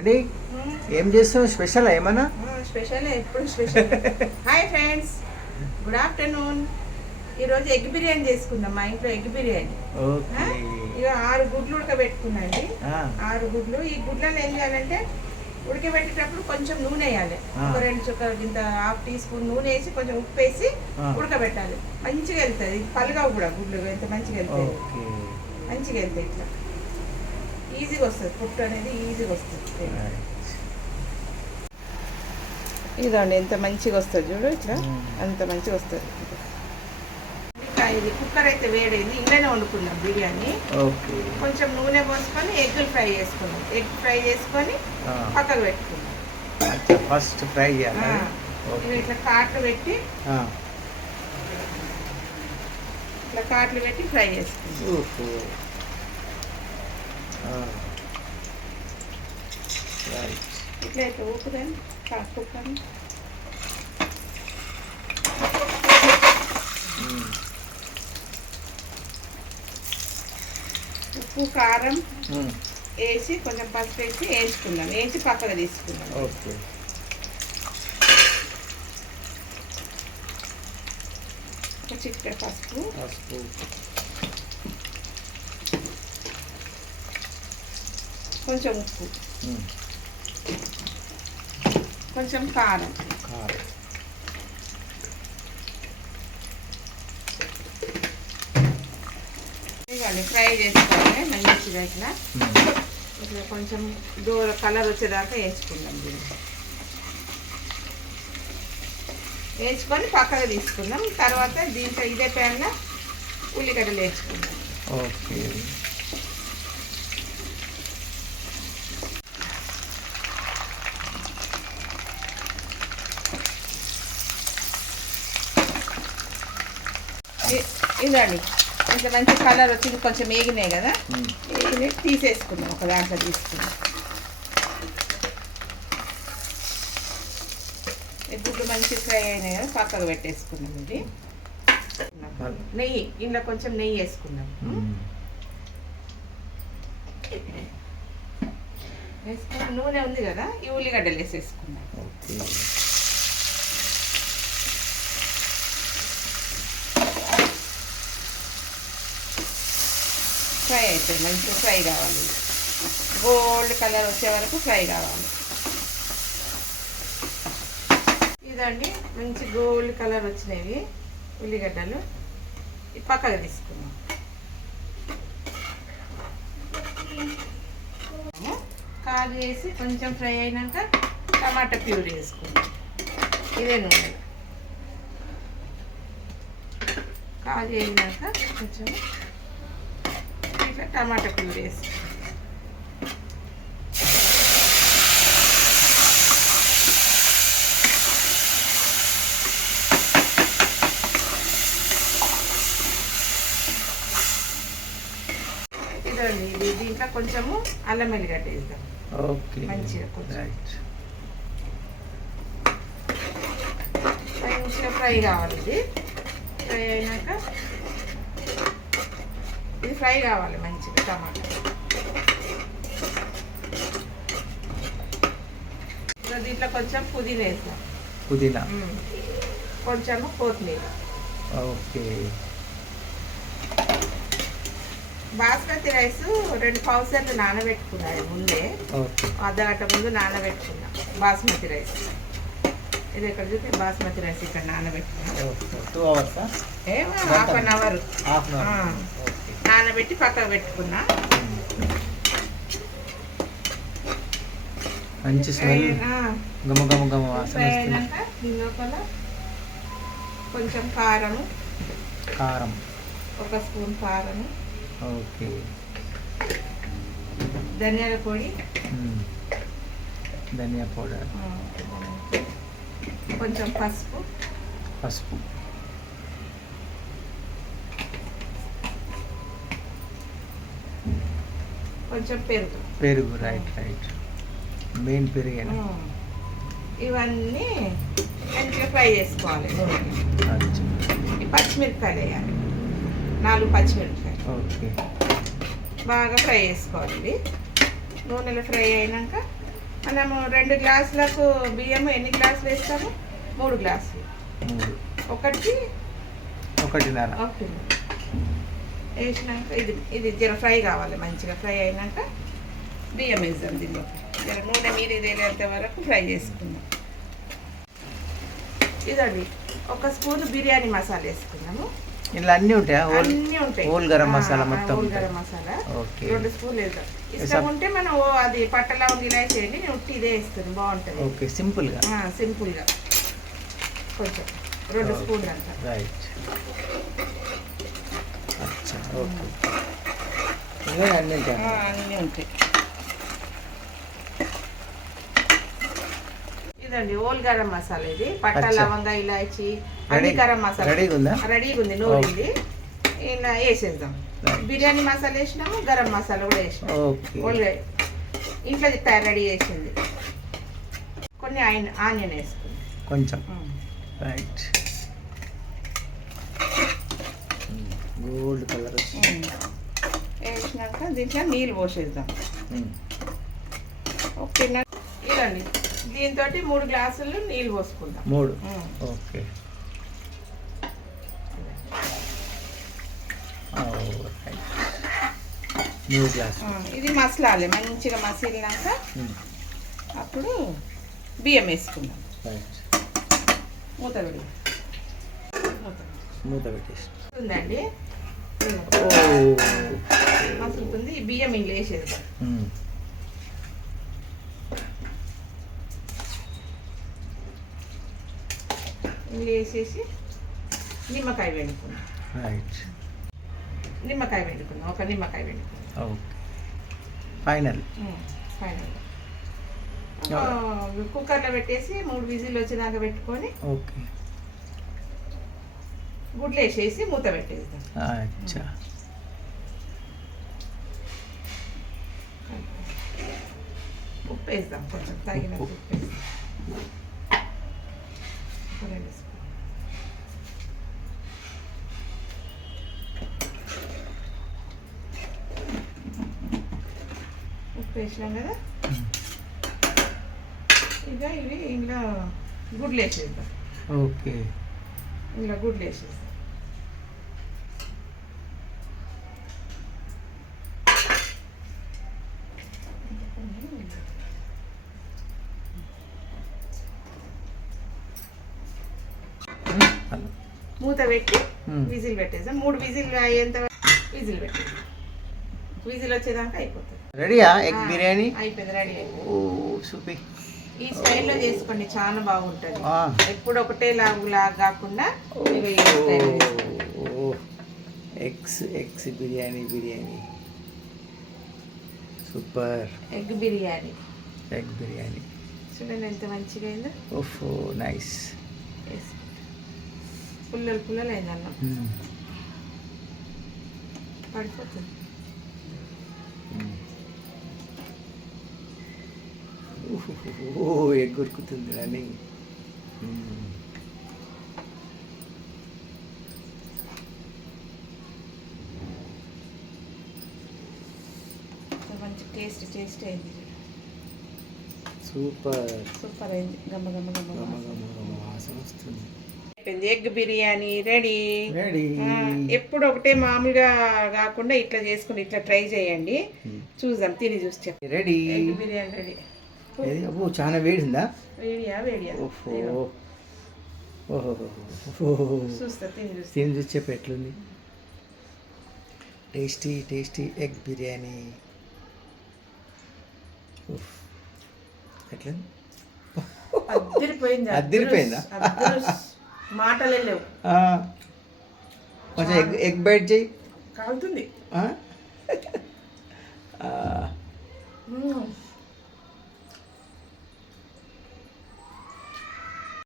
అంటే ఏం చేస్తావు స్పెషల్ ఏమన్నా? స్పెషల్ ఎప్పుడు special. Hi friends, good afternoon. ఈరోజు ఎగ్ బిర్యానీ చేసుకుందాం. మా ఇంట్లో ఎగ్ బిర్యానీ. ఇక 6 గుడ్లు ఉడకబెట్టుకున్నాండి. 6 గుడ్లు. ఈ గుడ్లను ఏం చేయాలంటే ఉడకబెట్టేటప్పుడు కొంచెం నూనె వేయాలి. ఒక 2 చుక్కలు ఇంత ½ టీ స్పూన్ నూనె వేసి కొంచెం ఉప్పు వేసి ఉడకబెట్టాలి. మంచిగా వెళ్తుంది. పలుగావు కూడా గుడ్లు ఎంత మంచిగా వెళ్తాయి. మంచిగా వెళ్తాయి. ఇట్లా ఈజీగా వస్తుంది. పుట్టు అనేది ఈజీగా వస్తుంది. ఇదండి ఎంత మంచిగా వస్తుంది చూడు. ఇట్లా అంత మంచిగా వస్తుంది. ఇది కుక్కర్ అయితే వేడైంది. ఇంట్లోనే వండుకున్నాం బిర్యానీ. కొంచెం నూనె పోసుకొని ఎగ్గులు ఫ్రై చేసుకున్నాం. ఎగ్ ఫ్రై చేసుకొని పక్కకు పెట్టుకున్నాం. ఫస్ట్ ఫ్రై చేయాలి. ఇట్లా కాట్లు పెట్టి ఇట్లా కాట్లు పెట్టి ఫ్రై చేసుకున్నాం. ఇట్లా ఇట్లా ఊపుదని కుక్కర్ని ఉప్పు కారం వేసి కొంచెం పసుపు వేసి వేయించుకున్నాం. వేయించి పక్కన తీసుకున్నాం. చిక్క పసుపు కొంచెం ఉప్పు కొంచెం కారం ఇవన్నీ ఫ్రై చేసుకోవాలి మంచిగా. ఇట్లా ఇట్లా కొంచెం దూర కలర్ వచ్చేదాకా వేసుకుందాం. దీన్ని వేసుకొని పక్కగా తీసుకుందాం. తర్వాత దీంట్లో ఇదే ప్యాన్లో ఉల్లిగడ్డలు వేసుకుందాం. ఓకే. ఇదండి ఇంత మంచి కలర్ వచ్చింది. కొంచెం వేగినాయి కదా, వేగినాయి తీసేసుకున్నాం. ఒక దాంట్లో తీసుకున్నాం. గుడ్లు మంచి ఫ్రై అయినాయి కదా, పక్కకు పెట్టేసుకున్నాం. ఇది నెయ్యి, ఇంట్లో కొంచెం నెయ్యి వేసుకున్నాం. వేసుకుని నూనె ఉంది కదా, ఈ ఉల్లిగడ్డలు వేసేసుకున్నాం. ఫ్రై అవుతుంది. మంచిగా ఫ్రై కావాలి. గోల్డ్ కలర్ వచ్చే వరకు ఫ్రై కావాలి. ఇదండి మంచి గోల్డ్ కలర్ వచ్చినవి ఉల్లిగడ్డలు. ఈ పక్కకు తీసుకున్నాం. కాలు వేసి కొంచెం ఫ్రై అయినాక టమాటా ప్యూరీ వేసుకున్నాం. ఇదే నూనె కాలు వేసినాక కొంచెం టమాటా ప్యూరీ వేసి ఇదండి. ఇది దీంట్లో కొంచెము అల్లం వెల్లిగడ్డ వేద్దాం. మంచిగా మంచిగా ఫ్రై కావాలి. ఇది ఫ్రై అయినాక ఇది ఫ్రై కావాలి మంచిగా. టమాటా దీంట్లో కొంచెం పుదీనా వేద్దాం. కొంచెము కొత్తిమీర. బాస్మతి రైస్ 2 పావుసార్లు నానబెట్టుకున్నాను ముందే. అర్ధగంట ముందు నానబెట్టుకున్నా బాస్మతి రైస్. ఇది ఎక్కడ చూస్తే బాస్మతి రైస్ ఇక్కడ నానబెట్టుకున్నాను. 2 hours ఏమో హాఫ్ అన్ అవర్ నానబెట్టి పక్కకు పెట్టుకున్నా. మంచి స్మెల్ అయినాక దీని లోపల కొంచెం కారం 1 స్పూన్ కారం. ధనియాల పొడి, ధనియా పౌడర్, కొంచెం పసుపు కొంచెం పెరుగు. రైట్. మెయిన్ పెరుగు. ఇవన్నీ మంచిగా ఫ్రై చేసుకోవాలి. ఈ పచ్చిమిరపకాయలు వేయాలి. 4 పచ్చిమిరపకాయలు ఓకే. బాగా ఫ్రై చేసుకోవాలి. ఇవి నూనెలో ఫ్రై అయినాక మనము 2 గ్లాసులకు బియ్యం ఎన్ని గ్లాసులు వేస్తాము? 3 గ్లాసులు. 3 ఒకటి 1.5 వేసినాక ఇది జర ఫ్రై కావాలి. మంచిగా ఫ్రై అయినాక బియ్యం వేద్దాం. దీనిలో జర నూనె మీద తేలేంత వరకు ఫ్రై చేసుకుందాం. ఇదండి 1 స్పూన్ బిర్యానీ మసాలా వేసుకున్నాము. ఇలా అన్నీ ఉంటాయా? అన్నీ ఉంటాయి. హోల్ గరం మసాలా మొత్తం. Whole garam masala okay. 2 స్పూన్లు వేద్దాం. ఇష్టం ఉంటే మనం అది పట్టలా ఇలాచి వేయండి. నేను ఉట్టి ఇదే వేస్తుంది, బాగుంటుంది. ఓకే, సింపుల్గా. సింపుల్గా కొంచెం 2 స్పూన్లు అంతా. రైట్. అచ్చా, ఓకే. ఇలా అన్నీ ఉంటాయి. అన్నీ ఉంటాయి. ఇదండి హోల్ గరం మసాలా. ఇది పట్ట లవంగా ఇలాచి అన్ని గరం మసాలా రెడీగా ఉందా? రెడీగా ఉంది, నూరింది. ఇలా వేసేద్దాం. బిర్యానీ మసాలా వేసినాము, గరం మసాలా కూడా వేసినాము. హోల్గా ఇంట్లో రెడీ చేసింది. కొన్ని ఆనియన్ వేసుకుంది కొంచెం. రైట్. గోల్డ్ కలర్ వేసినాక దీంట్లో నీళ్ళు పోసేద్దాం. ఓకే. ఇదండి దీంతో 3 గ్లాసులు నీళ్ళు పోసుకుందాం. 3. ఓకే. ఇది మసలాలి. మంచిగా మసిలినాక అప్పుడు బియ్యం వేసుకుందాం. మూత పెట్టేసి ఉందండి. మసులుతుంది. ఈ బియ్యం ఇంట్లో వేసేద్దాం. ఇంట్లో వేసేసి నిమ్మకాయ వెండుకుందాం. నిమ్మకాయ వెండుకుందాం. 1 నిమ్మకాయ వెండుకుందాం. ఫైనల్. కుక్కర్లో పెట్టేసి 3 విజిల్ వచ్చేదాకా పెట్టుకొని ఓకే గుడ్లు వేసేసి మూత పెట్టేద్దాం. అచ్చా. ఉప్పు వేద్దాం. కొంచెం తగిన ఉప్పు వేస్తాం. ఉప్పు వేసినాం కదా. ఇక ఇవి ఇంట్లో గుడ్లు వేసేద్దాం. ఓకే. ఇంట్లో గుడ్లు వేసేద్దాం. మూత పెట్టి విజిల్ పెట్టేద్దాం. 3 విజిల్ అయ్యేంత విజిల్ పెట్టేద్దాం. విజిల్ వచ్చేదాకా అయిపోతుంది. రెడీయా ఎగ్ బిర్యానీ? అయిపోయింది, రెడీ అయిపోయింది. సూపర్. ఈ స్టైల్లో చేసుకోండి, చాలా బాగుంటుంది. ఎప్పుడు ఒకటే లాగా కాకుండా eggs biryani super. Egg biryani చూడండి ఎంత మంచిగా అయిందో. ఓహో, నైస్. పుల్లలు అయింది అన్నం. పడిపోతుంది. ఎగ్ ఉరుకుతుంది రన్నింగ్. మంచి టేస్ట్ అయింది. సూపర్ అయింది. గమ్మ వాసన వస్తుంది. Egg biryani ready. ఎప్పుడు ఒకటే మామూలుగా కాకుండా ఇట్లా చేసుకుని ఇట్లా ట్రై చేయండి. చూద్దాం, తిని చూసి చెప్పండి. రెడీ. Egg biryani ready. చాలా వేడిందా? వేడియా. చూస్తా, తిని చూసి చెప్పి ఎట్లుంది. Tasty egg biryani. ఎట్లుంది? అదిరిపోయిందా? మాటలే లేవు. కొంచెం ఎగ్ బైట్ చేయి. కాలుతుంది.